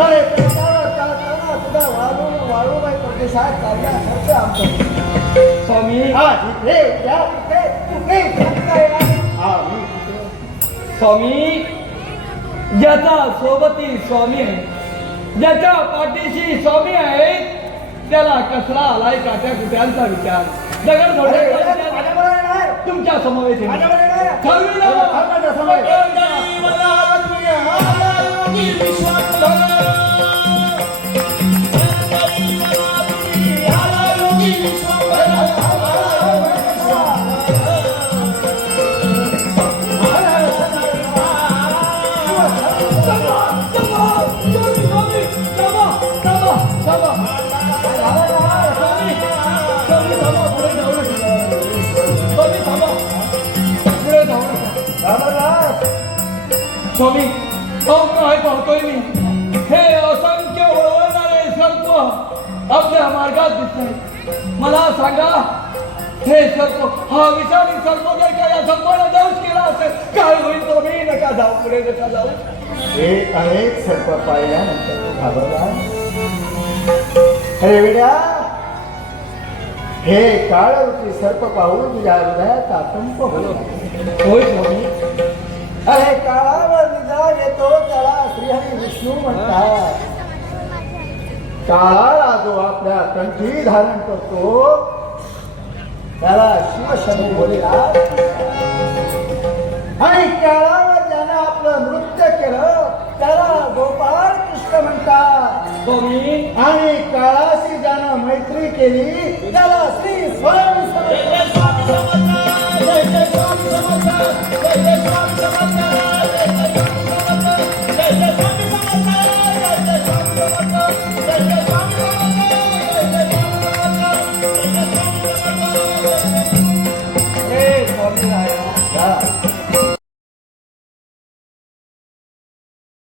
अरे त्याला सुद्धा वाळूबाई प्रदेशात कार्यासारखं आमचं स्वामी हा तिथे या तिथे कुठे सांगताय हा मी तिथे स्वामी, ज्याचा सोबती स्वामी आहे, ज्याच्या पाठीशी स्वामी आहेत, त्याला कसला आलाय काट्या कुट्यांचा विचार. दगड माझ्याबरोबर धोड्याचा नाही. तुमच्या समवेत आहे. माझ्याबरोबर नाही. ठरविलं. माझ्या समोर. स्वामी, काय पाहतोय मी? हे असंख्य वळवणारे सर्प आपल्या मार्गात दिसत. मला सांगा, हे सर्प, हा विषारी सर्प जर का या सर्पाला दंश केला असेल, काय होईल? स्वामी, नका जाऊ, पुढे नका जाऊ. एक अनेक सर्प पाहिल्यानंतर तो घाबरला. अरे वेड्या, हे काळरूपी सर्प पाहून तुझ्या हृदयात आतंक होतो. होय स्वामी. अरे काळावर निजाग येतो त्याला श्रीहरी विष्णू म्हणतात. काळाला जो आपल्या कंठी धारण करतो त्याला शिवशंभू बोलतात. आणि काळावर ज्यानं आपलं नृत्य केलं त्याला गोपाळ कृष्ण म्हणतात. स्वामी, आणि काळाशी ज्यानं मैत्री केली त्याला श्री स्वामी समर्थ.